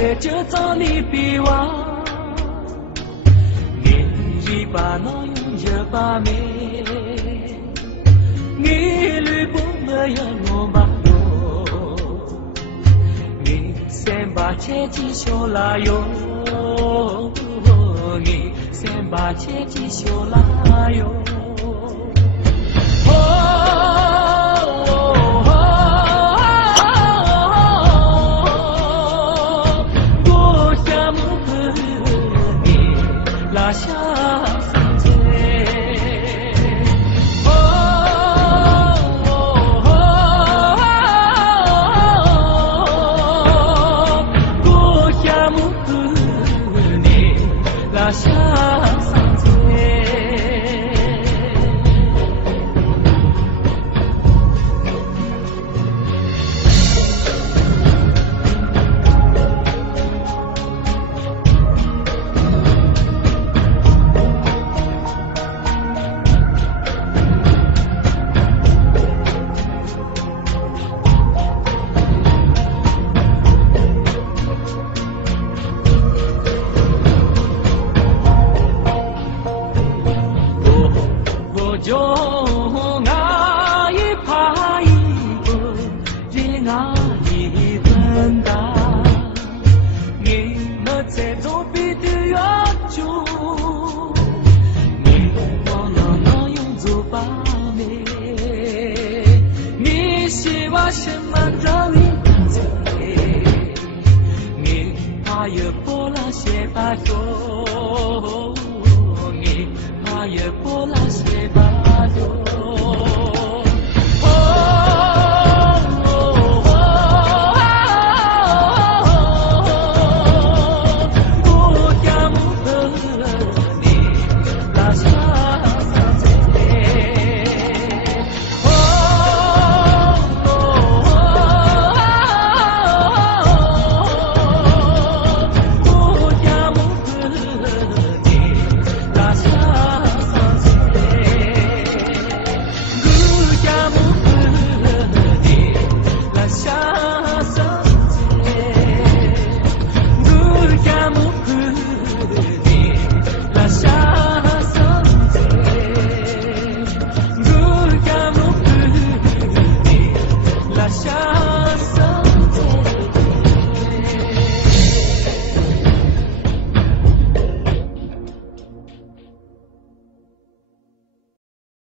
在这早里比哇，你一把那用着把妹，你吕布么呀罗巴罗，你三把切记修拉哟，你三把切记修拉哟。拉下山寨，过下木河呢，拉下山寨。就爱怕一个人爱一分担，你们在左边的远处，你忘了那用左把妹，你希望什么让你醉，你怕有波浪写白头。